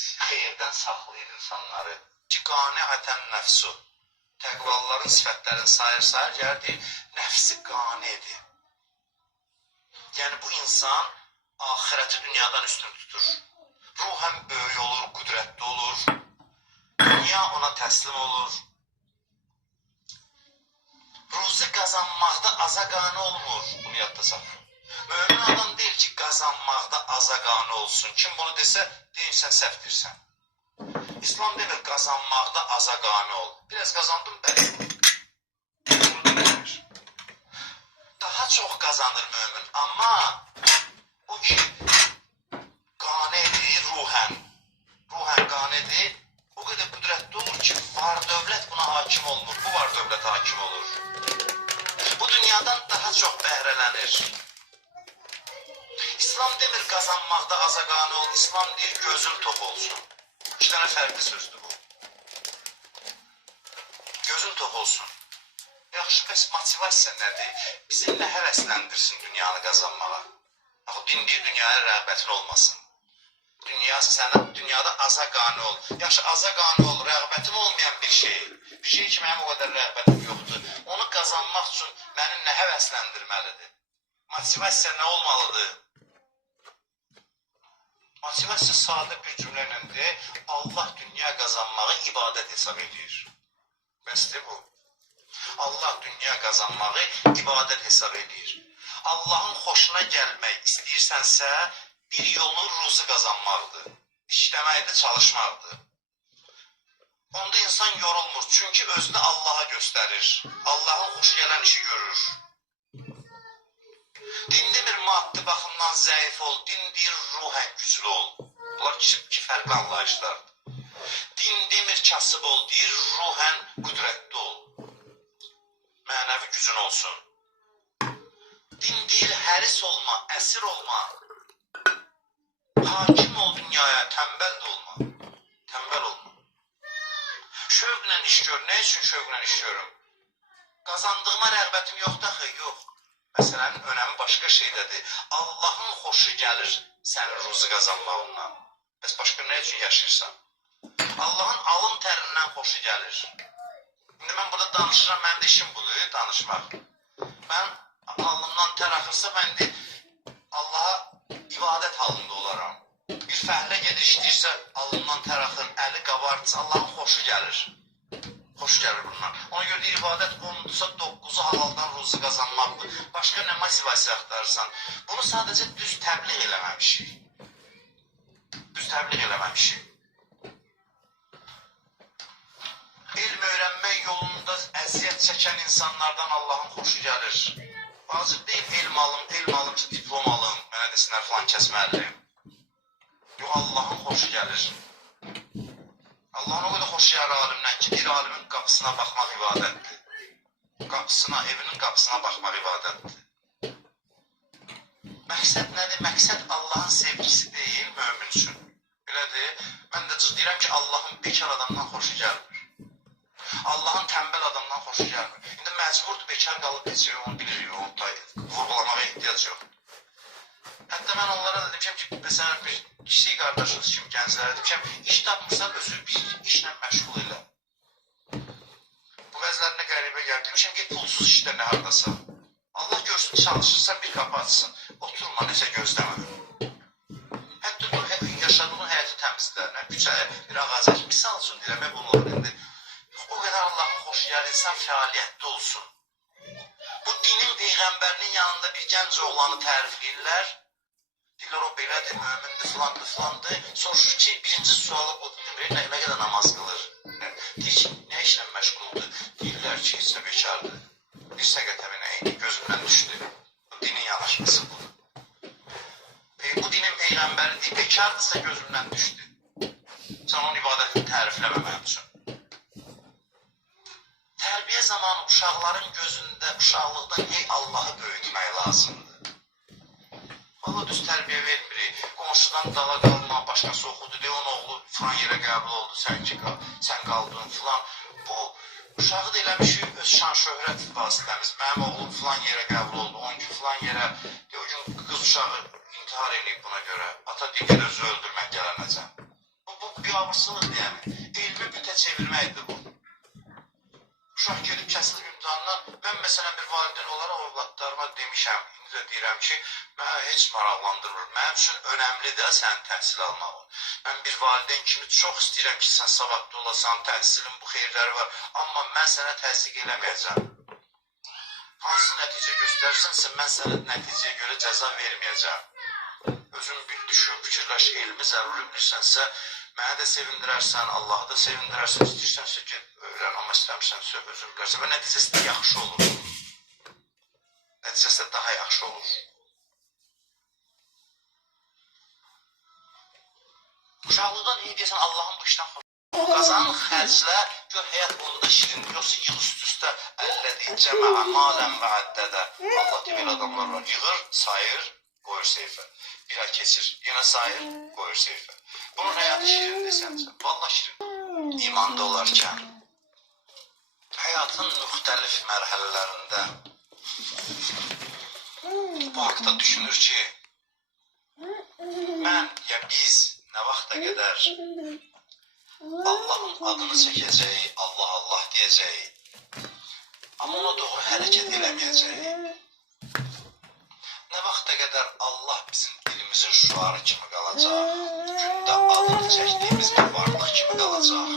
Xeyirdən saxlayır insanları. Ki, qaniətən nəfsu. Təqvalıların sifətlərini sayır, gəlir deyir, nəfsi qanidir. Yəni, bu insan axirəti dünyadan üstün tutur. Ruhən böyük olur, qüdrətli olur. Dünya ona təslim olur. Ruzi qazanmaqda azaqani olmur. Bunu yadda saxla. Mömin adam deyil ki, qazanmaqda azaqani olsun. Kim bunu desə, deyil, sən səhvdirsən. İslam demir, qazanmaqda azaqani ol. Biraz qazandım, bəli. Bunu demir. Daha çox qazanır mömin. Amma o ki, qanedir ruhən. Ruhən qanedir. O qədər qüdrətli olur ki, var dövlət buna hakim olmur. Bu var dövlət hakim olur. Bu dünyadan daha çox bəhrələnir. İslam demir, qazanmaqda azaqani ol. İslam deyir, gözün tox olsun. İki dənə fərqli sözdür bu. Gözün tox olsun. Yaxşı, bəs motivasiya nədir? Bizi nə həvəsləndirsin dünyanı qazanmağa? Axı, din deyir, dünyaya rəğbətin olmasın. Dünyada azaqani ol. Yaxşı, azaqani ol, rəğbətim olmayan bir şey. Bir şey ki, mənim o qədər rəğbətim yoxdur. Onu qazanmaq üçün məni nə həvəsləndirməlidir? Motivasiya nə olmalıdır? Motivasiya sadə bir cümlə iləndir. Allah dünya qazanmağı ibadət hesab edir. Bəsdir bu. Allah dünya qazanmağı ibadət hesab edir. Allahın xoşuna gəlmək istəyirsənsə, bir yolu ruzi qazanmaqdır. İşləməkdir, çalışmaqdır. Onda insan yorulmur. Çünki özünü Allaha göstərir. Allahın xoşu gələn işi görür. Din demir, maddi baxımdan zəif ol. Din deyir, ruhən güclü ol. Bunlar iki fərqli anlayışlardır. Din demir, kasıb ol. Deyir, ruhən qüdrətli ol. Mənəvi gücün olsun. Din deyir, həris olma, əsir olma. Hakim ol dünyaya, tənbəl də olma. Tənbəl olma. Şövqlə iş gör. Nə üçün şövqlə iş görüm? Qazandığıma rəğbətim yoxdur axı, yox. Məsələnin önəmi başqa şeydədir. Allahın xoşu gəlir sənin ruzi qazanmağından. Bəs başqa nə üçün yaşayırsan? Allahın alın tərindən xoşu gəlir. İndi mən burada danışıram, mənim də işim budur, danışmaq. Mən alnımdan tər axırsa, mən de Allaha ibadət halında olaram. Bir fəhlə gedir işləyirsə, alnından tər axır, əli qabartsa, Allahın xoşu gəlir. Xoş gəlir bunlar. Ona görə də ibadət 10-dursa 9-u halaldan ruzi qazanmaqdır. Başqa nə motivasiya axtarırsan? Bunu sadəcə düz təbliğ eləməmişik. Düz təbliğ eləməmişik. Elm öyrənmək yolunda əziyyət çəkən insanlardan Allahın xoşu gəlir. Vacib deyil, elm alım ki, diplom alım, mənə desinlər filan kəsməliyim. Yox, Allahın xoşu gəlir. Allahın o qədər xoşu gəlir alimdən ki, bir alimin qapısına baxmaq ibadətdir. Qapısına, evinin qapısına baxmaq ibadətdir. Məqsəd nədir? Məqsəd Allahın sevgisi deyil, mömin üçün. Belədir, mən də deyirəm ki, Allahın bekar adamdan xoşu gəlmir. Allahın tənbəl adamdan xoşu gəlmir. İndi məcburdur, bekar qalıb geçiyor, onu bilir, onu da vurğulamağa ehtiyac yox. Hətta mən onlara da demişəm ki, məsələn, bir kiçik qardaşınız kimi gənclərə demişəm, iş tapmırsan, özü bir işlə məşğul elə. Bu vəzlərində qəribə gəlir. Demişəm ki, pulsuz işdə nə hardasa. Allah görsün, çalışırsa bir qapı açsın. Oturma, necə gözləmə. Hətta yaşadığın həyatı təmizlərlə, küçəyə bir ağaca, misal üçün deyirəm, bunlar indi. O qədər Allahın xoşu gəlir, insan fəaliyyətdə olsun. Bu dinin peyğəmbərinin yanında bir gənc oğlanı tərifləyirlər. Deyirlər, o belədir, mömindir, filandır. Soruşur ki, birinci sualı o deyir, nə qədər namaz qılır? Deyir ki, nə işlə məşğuldur? Deyirlər ki, heç də bekardır. Bir səqət əminə gözümdən düşdü. Bu dinin yanaşması budur. Bu dinin peyğəmbəri deyir, bekardırsa gözümdən düşdü. Sən onun ibadətini tərifləməmək üçün. Tərbiyə zamanı uşaqların gözündə, uşaqlıqdan Allahı böyütmək lazımdır. Valla düz tərbiyə vermirik. Qonşudan dala qalma, başqası oxudu, onun oğlu filan yerə qəbul oldu, sən qaldın filan. Bu Uşağı da eləmişik öz şan şöhrət vasitəmiz. Mənim oğlum filan yerə qəbul oldu, 10 gün filan yerə. O gün qız uşağı intihar eləyib buna görə. Ata digər özü öldürmək gələnəcəm. Bu biabırsılıqdır yəni. Elmi bütə çevirməkdir bu. Uşaq gedib kəsilib imtihandan. Mən məsələn bir valideyn olaraq övladlarıma demişəm, indi də deyirəm ki, mənə heç maraqlandırmır. Mənim üçün önəmlidir sənin təhsil almağın. Mən bir valideyn kimi çox istəyirəm ki, sən savadlı olasan, təhsilin bu xeyirləri var. Amma mən sənə təsdiq eləməyəcəm. Hansı nəticə göstərsənsə, mən sənə nəticəyə görə cəza verməyəcəm. Özün bir düşün, fikirləş, elmi zəruri bilirsənsə, mənə də sevindirərsən, Allahı da sevindirərsən, istəyirsənsə ki, öyrən, amma istəmirsənsə özün bilərsən və nəticəsi də yaxşı olur. Nəticəsi də daha yaxşı olur. Uşaqlıqdan iyi deyəsən, Allahın bu işdən xoş. Qazanın xərclə, gör həyat onda da şirindir, yoxsa yığ üst-üstə əllədi, cəməə, malən və əddədə. Allah deyil adamlar var, yığır, sayır, qoyur seyfə. Bir ay keçir, yenə sayır, qoyur seyfə. Bunun həyatı şirindir səncə, valla şirin. İmanda olarkən, həyatın müxtəlif mərhələlərində bu haqda düşünür ki, mən ya biz nə vaxta qədər Allahın adını çəkəcək, Allah Allah deyəcək, amma ona doğru hərəkət eləməyəcək. Nə vaxta qədər Allah bizim dilimizin şuarı kimi qalacaq, gündə adını çəkdiyimiz bir varlıq kimi qalacaq.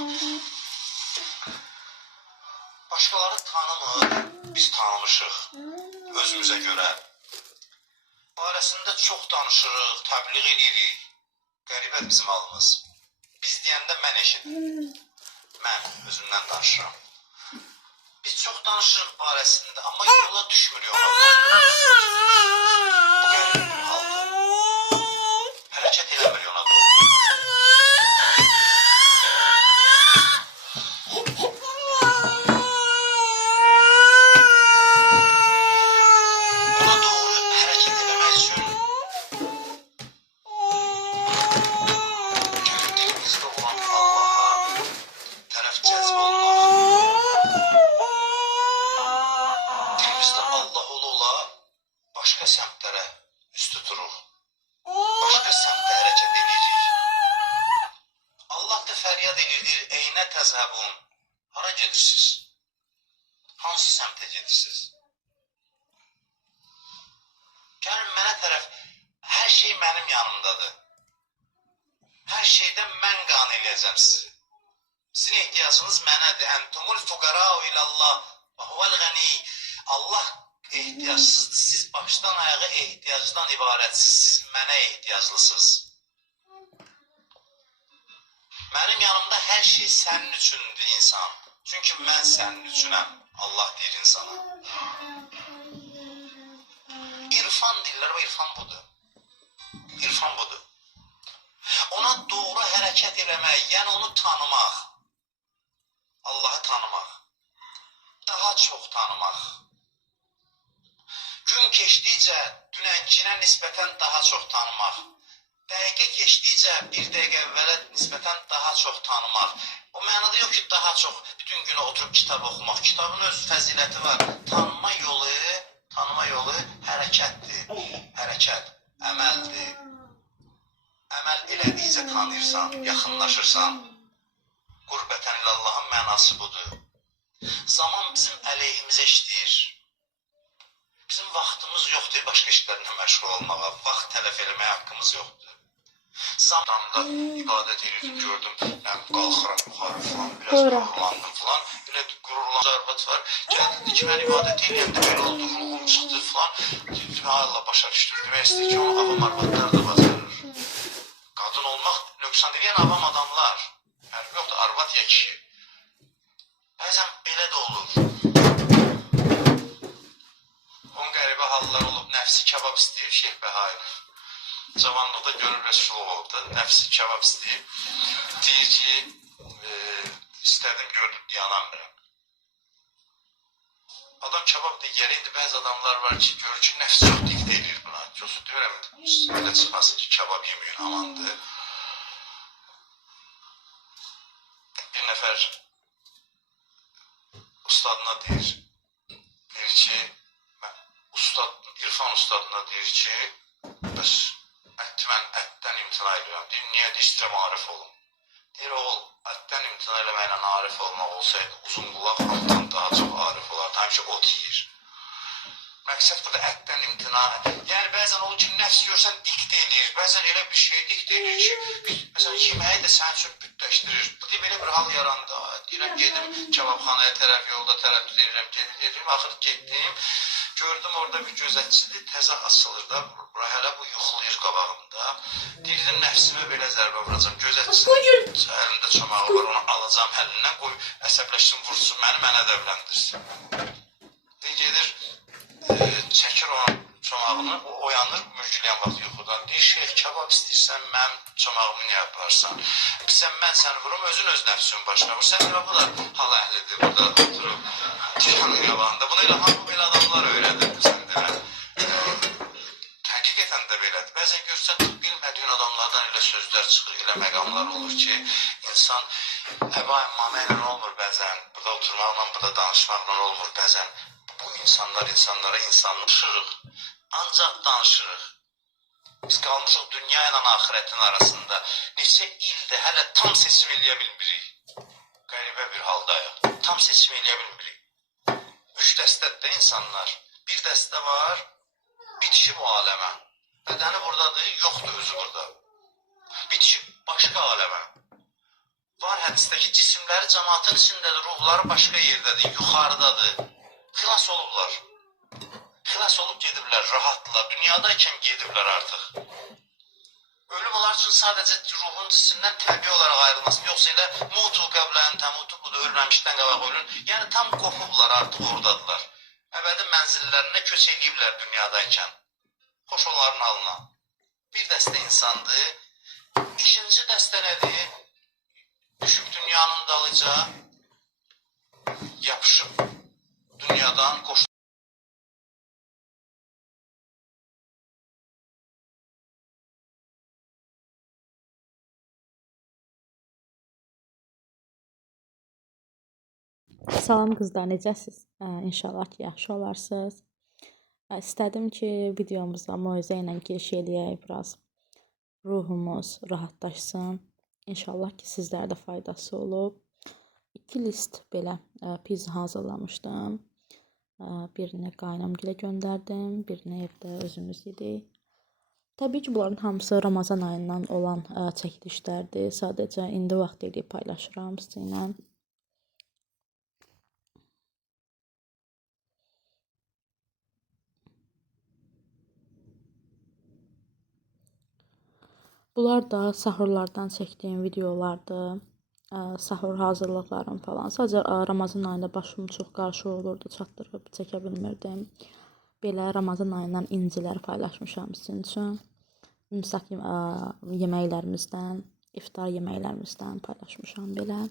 Başqaları tanımır, biz tanımışıq özümüzə görə. Barəsində çox danışırıq, təbliğ edirik. Qəribət bizim halımız. Biz deyəndə mən eşidim. Mən özümdən danışıram. Biz çox danışırıq barəsində, amma yola düşmür yola. Bu qəribət bir haldır. Hərəkət eləmir yola doğru. Ona doğru hərəkət eləmək üçün dilimizdə olan Allaha tərəf cəzb olmaq. Dilimizdə Allah ola başqa səmtlərə üst tuturuq. Başqa səmtə hərəkət edirik. Allah da fəryad edir, eynə təzəbun. Hara gedirsiniz? Hansı səmtə gedirsiniz? Gəlin mənə tərəf, hər şey mənim yanımdadır. Hər şeydən mən qan eləyəcəm sizi. Sizin ehtiyacınız mənədir. Əntumul fuqarau ilallah və huvel gani. Allah ehtiyacsızdır. Siz başdan ayağa ehtiyacdan ibarətsiniz. Siz mənə ehtiyaclısınız. Mənim yanımda hər şey sənin üçündür insan. Çünki mən sənin üçünəm. Allah deyir insana. İrfan deyirlər və irfan budur. İrfan budur. Ona doğru hərəkət eləmək, yəni onu tanımaq. Allahı tanımaq. Daha çox tanımaq. Gün keçdikcə dünənkinə nisbətən daha çox tanımaq. Dəqiqə keçdikcə bir dəqiqə əvvələ nisbətən daha çox tanımaq. O mənada yox ki, daha çox bütün günə oturub kitab oxumaq. Kitabın öz fəziləti var. Tanıma yolu hərəkətdir. Hərəkət, əməldir. Əməl elədikcə tanıyırsan, yaxınlaşırsan. Qurbətən illallahın mənası budur. Zaman bizim əleyhimizə işləyir. Bizim vaxtımız yoxdur başqa işlərlə məşğul olmağa. Vaxt tələf eləməyə haqqımız yoxdur. Zamanında ibadət edirdim, gördüm, qalxıram, yuxarı falan, biraz qururlandım falan. Belə qururlan zarbat var. Gəldi ki, mən ibadət edəyəndə belə oldu, ruhum çıxdı falan. Dedim, Allah başa düşdüm. Demək istəyir ki, onu avam arvadlar da bacarır. Qadın olmaq nöqsan deyən avam adamlar. Fərqi yoxdur, arvad ya kişi. Bəzən belə də olur. Onun qəribə hallar olub, nəfsi kebab istəyir Şeyh Bəhair. Cavanlıqda görür Resulullah olub da, nəfsi kebab istəyir. Deyir ki, istədim gördüm, yanamıram. Adam kebab da gəliydi, bəzi adamlar var ki, görür ki, nəfsi çox dik deyilir buna. Yoxsa deyirəm, elə çıxmasın ki, kebab yeməyin amandır. Bir nəfər ustadına deyir ki, İrfan ustadına deyir ki, bəs mən ətdən imtina edirəm. Deyir, niyə deyir, istəyirəm arif olum. Deyir, oğul, ətdən imtina eləməklə arif olmaq olsaydı, uzun qulaq hamıdan daha çox arif olardı. Həmişə ot yiyir. Məqsəd burada ətdən imtina. Yəni, bəzən o ki, nəfs görsən diktə eləyir. Bəzən elə bir şey diktə eləyir ki, məsələn, yeməyi də sənin üçün bütləşdirir. Deyim, elə bir hal yarandı. Deyirəm, gedim kebabxanaya tərəf, yolda tərəddüd edirəm, gedim, axır getdim. Gördüm, orada bir gözətçidir, təzə açılır da, hələ bu yuxulayır qabağımda. Deyirdim, nəfsimə belə zərbə vuracam. Gözətçinin əlində çomağı var, onu alacam əlindən, qoy, əsəbləşsin, vursun məni, mənə də evləndirsin. Gedir, çəkir onun çomağını, o oyanır mürgüləyən vaxt yuxudan. Deyir, şeyh, kebab istəyirsən, mənim çomağımı niyə yaparsan? Bilsən, mən səni vurum, özün öz nəfsini başına vur. Sən bu da hal əhlidir, burada oturub, dünyanın yalanında. Bunu elə hamı belə adamlar öyrədir, sən demə. Həqiqətən də belədir. Bəzən görsən, bilmədiyin adamlardan elə sözlər çıxır, elə məqamlar olur ki, insan əba-əmmamə ilə olmur bəzən, burada oturmaqla, burada danışmaqla olmur bəzən. Bu insanlara insanlaşırıq, ancaq danışırıq. Biz qalmışıq dünya ilə axirətin arasında. Neçə ildir hələ tam seçim eləyə bilmirik. Qəribə bir haldayıq. Tam seçim eləyə bilmirik. 3 dəstədə insanlar. Bir dəstə var, bitişib o aləmə. Bədəni buradadır, yoxdur özü burada. Bitişib başqa aləmə. Var hədisdəki cisimləri cəmaatın içindədir, ruhları başqa yerdədir, yuxarıdadır. Xilas olublar. Xilas olub gediblər, rahatdırlar. Dünyadaykən gediblər artıq. Ölüm onlar üçün sadəcə ruhun cisimdən təbii olaraq ayrılmasın. Yoxsa elə mutu qəblən təmutu, bu da ölməmişdən qabaq ölün. Yəni tam qopublar, artıq oradadılar. Əbədi mənzillərinə köç ediblər dünyadaykən. Xoş onların halına. Bir dəstə insandır. İkinci dəstə nədir? Düşüb dünyanın dalıca, yapışıb dünyadan qoşulur. Salam qızlar, necəsiz? İnşallah ki, yaxşı olarsınız. İstədim ki, videomuzda moizə ilə giriş eləyək, biraz ruhumuz rahatlaşsın. İnşallah ki, sizlərə də faydası olub. 2 list belə pizza hazırlamışdım. Birini qaynamgilə göndərdim, birini evdə özümüz yedik. Təbii ki, bunların hamısı Ramazan ayından olan çəkilişlərdir. Sadəcə indi vaxt eləyib paylaşıram sizinlə. Bunlar da sahurlardan çəkdiyim videolardır. Sahur hazırlıqlarım falan. Sadəcə Ramazan ayında başım çox qarışıq olurdu, çatdırıb çəkə bilmirdim. Belə Ramazan ayından incilər paylaşmışam sizin üçün. İmsak yeməklərimizdən, iftar yeməklərimizdən paylaşmışam belə.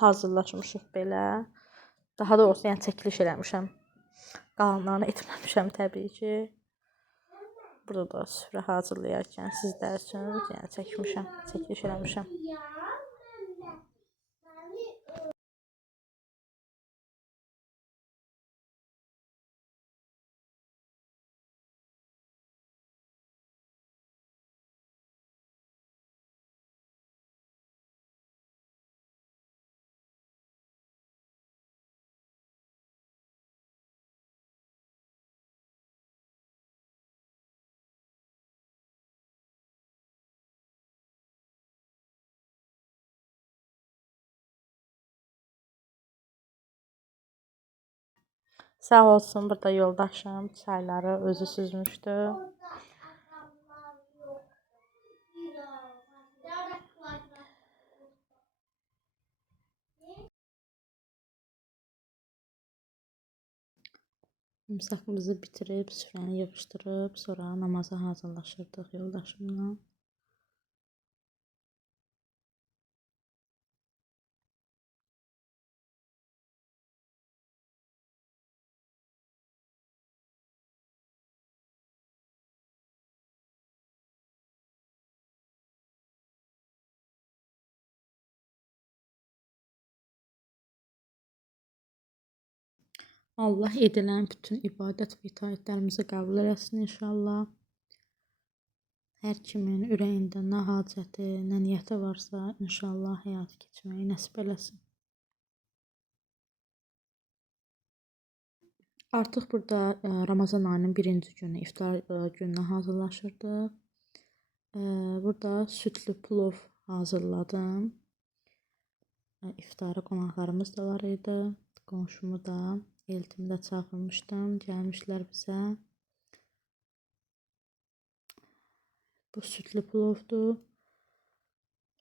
Hazırlaşmışıq belə. Daha doğrusu yəni çəkiliş eləmişəm. Qalanlarını etməmişəm təbii ki. Burada da süfrə hazırlayarkən sizlər üçün yəni çəkmişəm, çəkiliş eləmişəm. Sağ olsun, burada yoldaşım çayları özü süzmüşdü. İmsakımızı bitirib, süfrəni yığışdırıb, sonra namaza hazırlaşırdıq yoldaşımla. Allah edilən bütün ibadət və itaətlərimizi qəbul eləsin inşallah. Hər kimin ürəyində nə hacəti, nə niyyəti varsa, inşallah həyata keçirməyi nəsib eləsin. Artıq burada Ramazan ayının birinci günü, iftar gününə hazırlaşırdıq. Burada sütlü plov hazırladım. İftara qonaqlarımız da var idi. Qonşumu da, eltimi də çağırmışdım. Gəlmişlər bizə. Bu sütlü plovdur.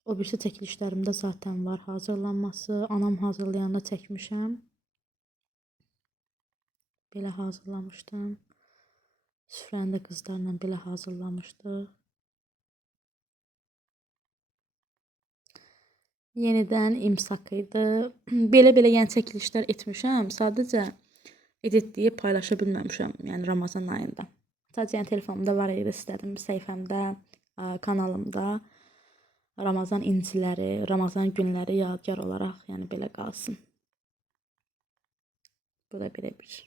O birisi çəkilişlərimdə zaten var hazırlanması. Anam hazırlayanda çəkmişəm. Belə hazırlamışdım. Süfrəni də qızlarla belə hazırlamışdıq. Yenidən imsak idi. Belə yəni çəkilişlər etmişəm. Sadəcə editləyib paylaşa bilməmişəm. Yəni Ramazan ayında. Sadəcə yəni telefonumda var idi, istədim səhifəmdə, kanalımda Ramazan inciləri, Ramazan günləri yadgar olaraq yəni belə qalsın. Bu da belə bir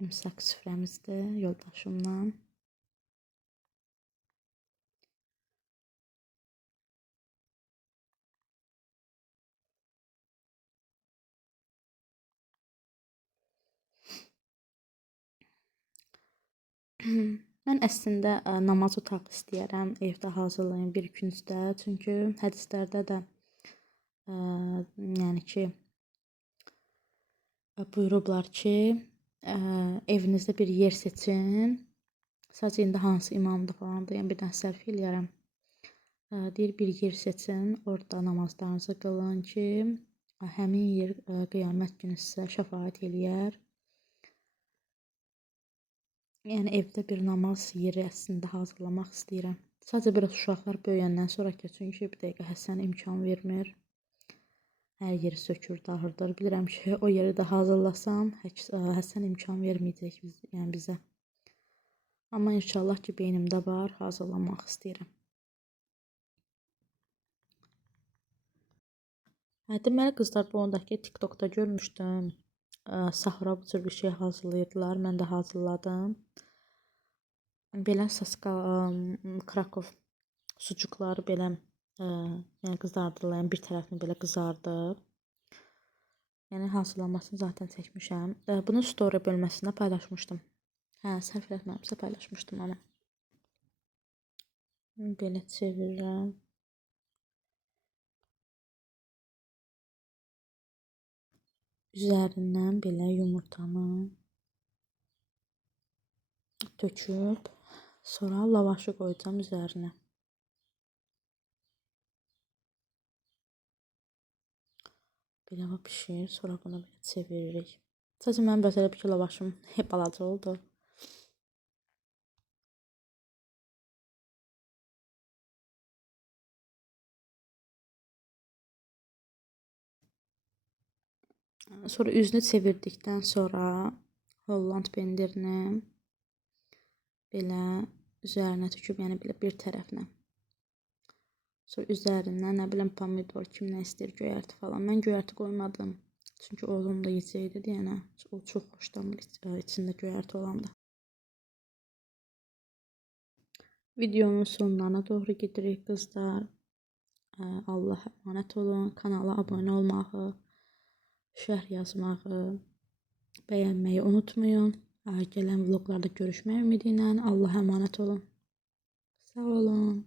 imsak süfrəmizdir yoldaşımla. Mən əslində namaz otağı istəyərəm evdə hazırlayım bir küncdə. Çünki hədislərdə də yəni ki buyurublar ki, evinizdə bir yer seçin. Sadəcə indi hansı imamdır falan da, yəni bir dənə səhv eləyərəm. Deyir bir yer seçin, orada namazlarınızı qılın ki, həmin yer qiyamət günü sizə şəfaət eləyər. Yəni evdə bir namaz yeri əslində hazırlamaq istəyirəm. Sadəcə biraz uşaqlar böyüyəndən sonra ki, çünki bir dəqiqə Həsən imkan vermir. Hər yeri sökür, dağıdır. Bilirəm ki, o yeri də hazırlasam, Həsən imkan verməyəcək yəni bizə. Amma inşallah ki, beynimdə var, hazırlamaq istəyirəm. Deməli qızlar, bu ondakı TikTokda görmüşdüm. Sahura bu cür bir şey hazırlayırdılar. Mən də hazırladım. Belə Saska Krakow sucukları belə yəni qızardılar. Yəni bir tərəfini belə qızardıb. Yəni hazırlanmasını zaten çəkmişəm. Bunu story bölməsində paylaşmışdım. Səhv etməmişəmsə paylaşmışdım onu. Belə çevirirəm. Üzərindən belə yumurtanı töküb, sonra lavaşı qoyacağım üzərinə. Belə o pişir, sonra bunu belə çeviririk. Sadəcə mənim belə bir lavaşım balaca oldu. Sonra üzünü çevirdikdən sonra Holland pendirini belə üzərinə töküb, yəni belə bir tərəfinə. Sonra üzərindən nə bilim pomidor, kim nə istəyir, göyərti falan. Mən göyərti qoymadım. Çünki oğlum da yeyəcəkdi deyənə. O çox xoşlanır içində göyərti olanda. Videonun sonlarına doğru gedirik qızlar. Allah əmanət olun. Kanala abunə olmağı, şərh yazmağı, bəyənməyi unutmayın. Gələn vloglarda görüşmək ümidi ilə. Allah əmanət olun. Sağ olun.